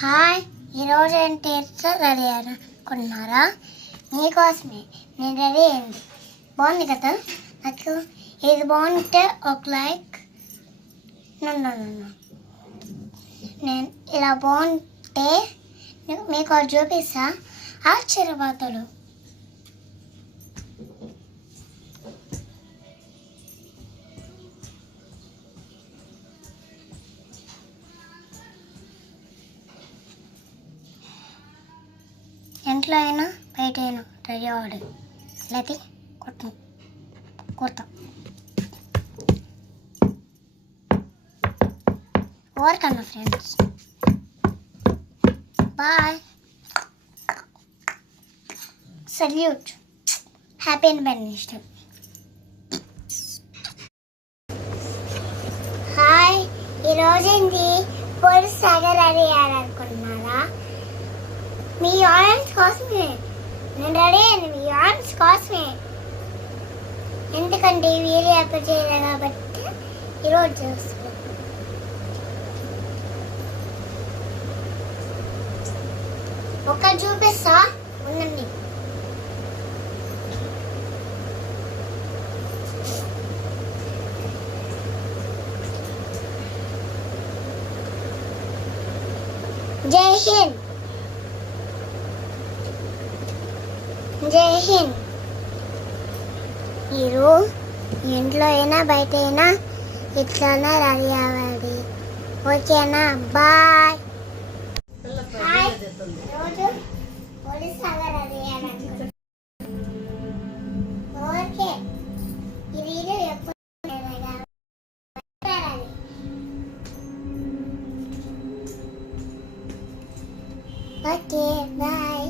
Hi, ఈరోజు ఏంటి ready అనుకుంటున్నారా? మీకోసమే నేను రెడీ అయింది. బాగుంది కదా? నాకు ఇది బాగుంటే ఒక లైక్. నన్ను నేను ఇలా బాగుంటే మీకు చూపిస్తా, ఆశ్చర్యపోతారు. ఇంట్లో అయినా బయట అయినా రెడీ అవ్వడు, లేకపోతే కుడతాం. ఓవర్కన్నా friends, bye, salute, happy independence day. Hi, ఈరోజు ఏంటి పోలీస్ సాగర్ రెడీ అయ్యారనుకుంటున్నారా? మీ ఆడియన్స్ కోసమే నేను రెడీ అయ్యాను, మీ ఆడియన్స్ కోసమే. ఎందుకంటే వీడియో అప్లోడ్ చేయలేదు కాబట్టి ఈరోజు చూస్తున్నాను. ఒక చూపిస్తా ఉండండి. జై హింద్, జై హింద్. మీరు ఇంట్లో అయినా బయట అయినా ఇట్లానే రెడీ అవ్వాలి, ఓకేనా? బాయ్. రోజు పోలీస్ సాగర్ రెడీ అయ్యాను. ఓకే, ఈ వీడియో ఎప్పుడు ఓకే, బాయ్.